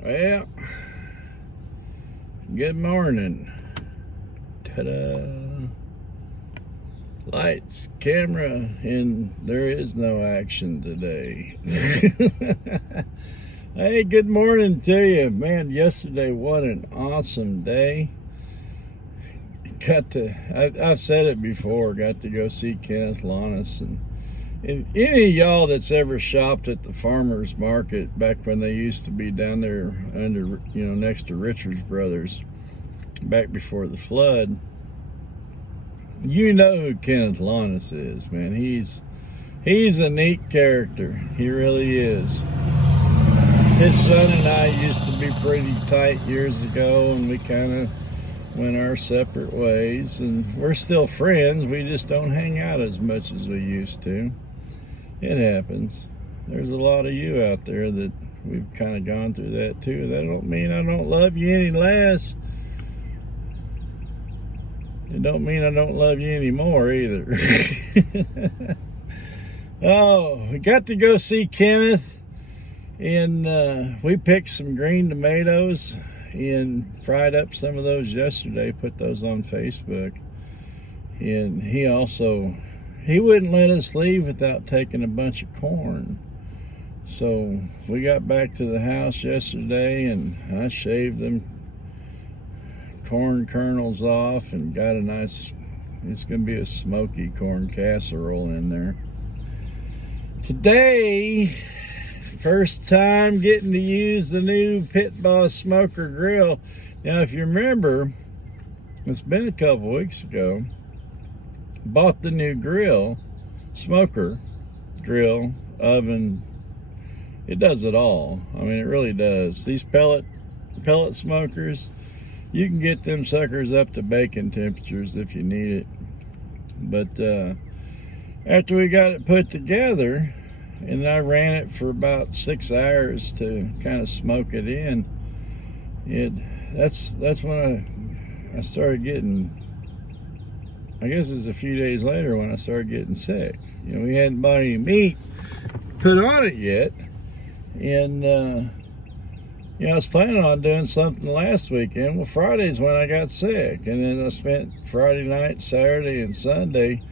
Well, good morning. Ta-da. Lights, camera, and there is no action today. Hey, good morning to you. Man, yesterday, what an awesome day. I've said it before, got to go see Kenneth Lannis. And any of y'all that's ever shopped at the farmer's market back when they used to be down there under, next to Richards Brothers, back before the flood, you know who Kenneth Lannis is, man. He's a neat character. He really is. His son and I used to be pretty tight years ago, and we kind of went our separate ways, and we're still friends. We just don't hang out as much as we used to. It happens. There's a lot of you out there that we've kind of gone through that too. That don't mean I don't love you any less. It don't mean I don't love you anymore either. Oh, we got to go see Kenneth, and we picked some green tomatoes and fried up some of those yesterday, put those on Facebook. And he wouldn't let us leave without taking a bunch of corn. So we got back to the house yesterday, and I shaved them corn kernels off and got a nice, it's gonna be a smoky corn casserole in there. Today, first time getting to use the new Pit Boss smoker grill. Now, if you remember, it's been a couple weeks ago, bought the new grill, smoker, grill, oven. It does it all. I mean, it really does. These pellet smokers, you can get them suckers up to baking temperatures if you need it. But after we got it put together, and I ran it for about 6 hours to kind of smoke it in, that's when I started getting, I guess it was a few days later when I started getting sick. We hadn't bought any meat put on it yet, and I was planning on doing something last weekend. Well, Friday's when I got sick, and then I spent Friday night, Saturday, and Sunday,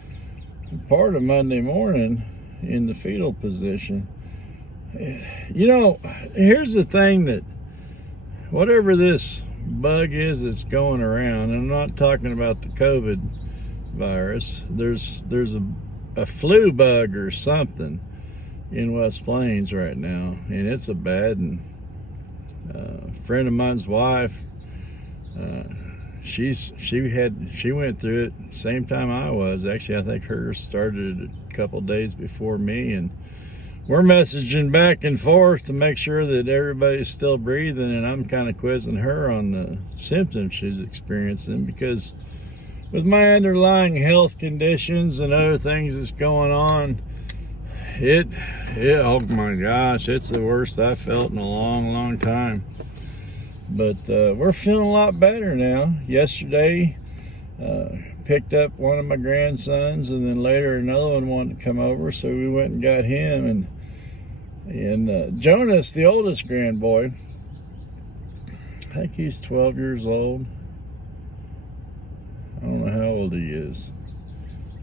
part of Monday morning, in the fetal position. Here's the thing, that whatever this bug is that's going around, and I'm not talking about the COVID virus, there's a flu bug or something in West Plains right now, and it's a bad one. A friend of mine's wife, she went through it same time I was. Actually, I think hers started a couple days before me, and we're messaging back and forth to make sure that everybody's still breathing, and I'm kind of quizzing her on the symptoms she's experiencing, because with my underlying health conditions and other things that's going on, oh my gosh, it's the worst I've felt in a long time. But we're feeling a lot better now. Yesterday, picked up one of my grandsons, and then later another one wanted to come over, so we went and got him. And Jonas, the oldest grandboy, I think he's 12 years old. I don't know how old he is,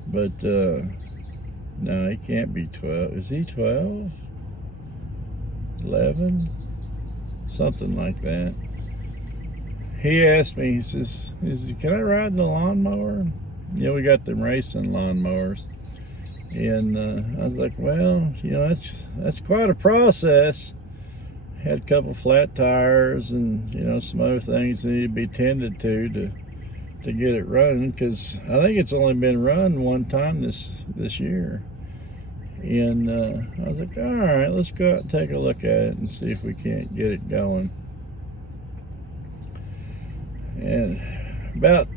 but no, he can't be 12. Is he 12? 11? Something like that. He asked me, he says, can I ride in the lawnmower? We got them racing lawnmowers. And I was like, well, that's quite a process. Had a couple flat tires and, some other things that need to be tended to get it running, because I think it's only been run one time this year. And I was like, all right, let's go out and take a look at it and see if we can't get it going. And about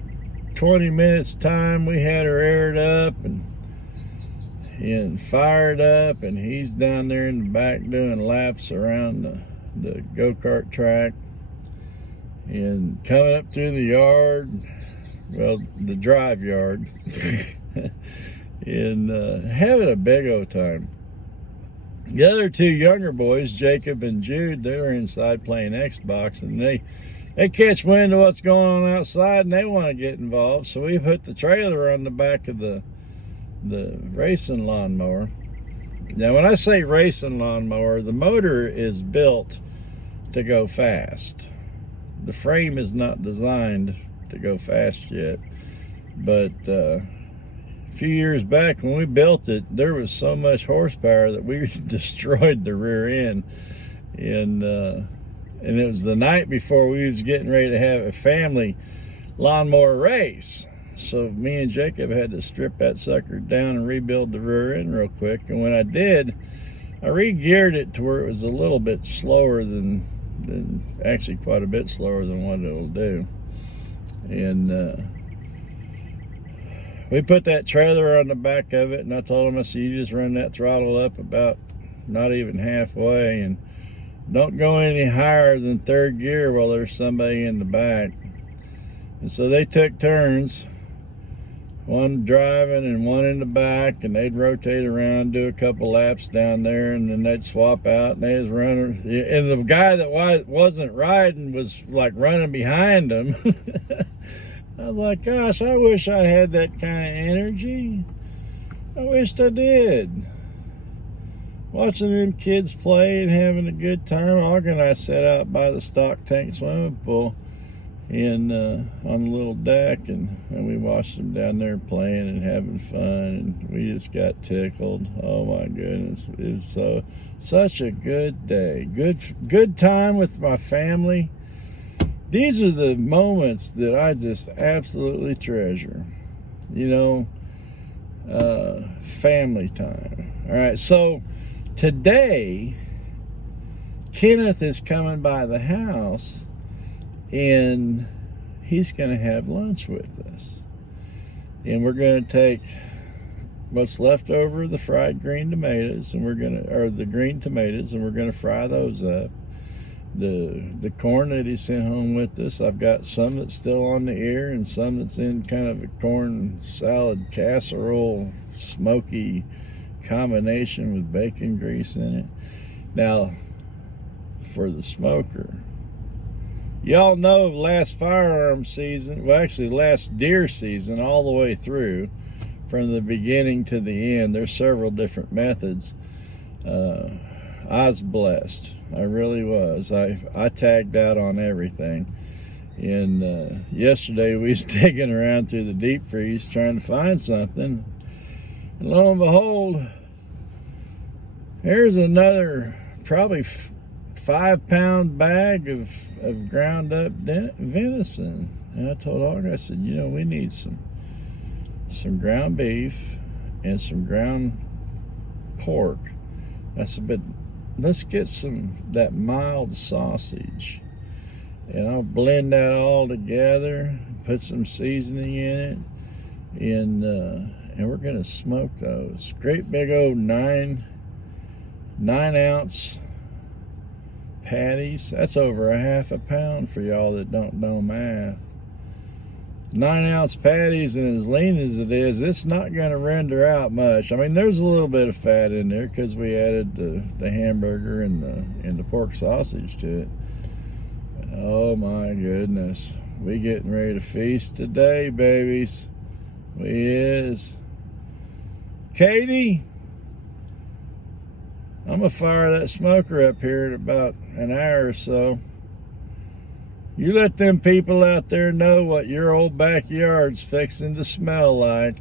20 minutes time, we had her aired up and fired up, and he's down there in the back doing laps around the go-kart track and coming up through the yard, well, the drive yard, and having a big old time. The other two younger boys, Jacob and Jude, they're inside playing Xbox, and they catch wind of what's going on outside, and they want to get involved. So we put the trailer on the back of the racing lawnmower. Now, when I say racing lawnmower, the motor is built to go fast. The frame is not designed to go fast yet, but a few years back when we built it, there was so much horsepower that we destroyed the rear end, and it was the night before we was getting ready to have a family lawnmower race. So me and Jacob had to strip that sucker down and rebuild the rear end real quick. And when I did, I re-geared it to where it was a little bit slower than actually quite a bit slower than what it'll do. And we put that trailer on the back of it, and I told him, I said, you just run that throttle up about not even halfway, and don't go any higher than third gear while there's somebody in the back. And so they took turns, one driving and one in the back, and they'd rotate around, do a couple laps down there, and then they'd swap out, and they was running. And the guy that wasn't riding was like running behind them. I was like, gosh, I wish I had that kind of energy. I wished I did. Watching them kids play and having a good time. Aug and I sat out by the stock tank swimming pool on the little deck, and we watched them down there playing and having fun, and we just got tickled. Oh my goodness, it was such a good day. Good time with my family. These are the moments that I just absolutely treasure. You know, family time. All right, so today, Kenneth is coming by the house, and he's going to have lunch with us. And we're going to take what's left over of the fried green tomatoes, and the green tomatoes, and we're going to fry those up. The corn that he sent home with us, I've got some that's still on the ear and some that's in kind of a corn salad casserole, smoky combination with bacon grease in it. Now, for the smoker, y'all know last firearm season, well actually last deer season all the way through, from the beginning to the end, there's several different methods. I was blessed. I really was. I tagged out on everything. And yesterday we was digging around through the deep freeze trying to find something. And lo and behold, here's another probably 5-pound bag of ground up venison. And I told Aug, I said, you know, we need some ground beef and some ground pork. I said, but let's get that mild sausage, and I'll blend that all together, put some seasoning in it, and we're gonna smoke those. Great big old 9-ounce patties. That's over a half a pound for y'all that don't know math. 9-ounce patties, and as lean as it is, it's not going to render out much. I mean, there's a little bit of fat in there because we added the hamburger and the pork sausage to it. Oh my goodness, we getting ready to feast today, babies. We is. Katy, I'm gonna fire that smoker up here in about an hour or so. You let them people out there know what your old backyard's fixing to smell like.